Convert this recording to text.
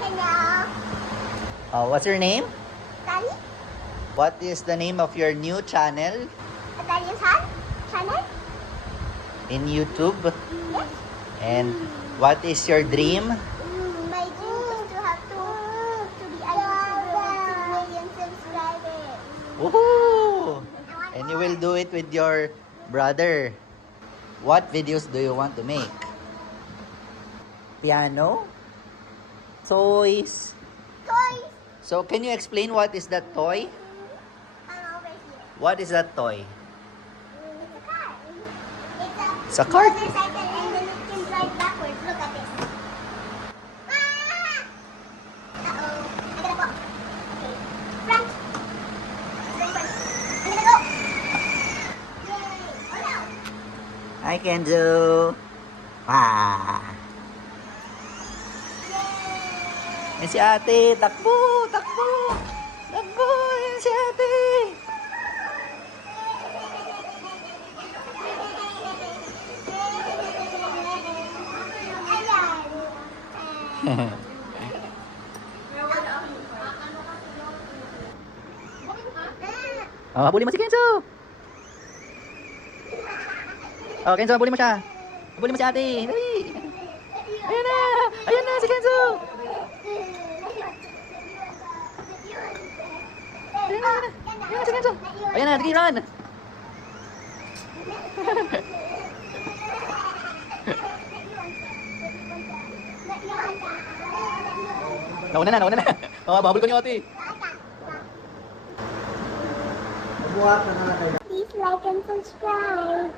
Hello. What's your name? Daddy? What is the name of your new channel Daddy's son? Channel? in YouTube? Yes. And what is your dream? My dream is to have to be a YouTuber with 2 million subscribers. Woohoo! And you will do it with your brother. What videos do you want to make? Piano? Toys? Toys. So can you explain what is that toy? Over here. What is that toy? It's a car. It's a car? Motorcycle and then it can drive backwards. Look at this. Ah! Uh-oh. I gotta go. Okay. Front. Front first. I'm gonna go. Yay. Oh no. I can do. Ah. Yay. Yan si ate. Takbo! Takbo! Takbo! Yan si ate. Habulin mo si Kenzo. Kenzo, habulin mo siya. Habulin mo si ate. Dali. Ayan na. Ayan na si Kenzo. Ayan na. Ayan na si Kenzo. Ayan na, sige, run. Nauna na. Bahabol ko niyo ate. Please like and subscribe.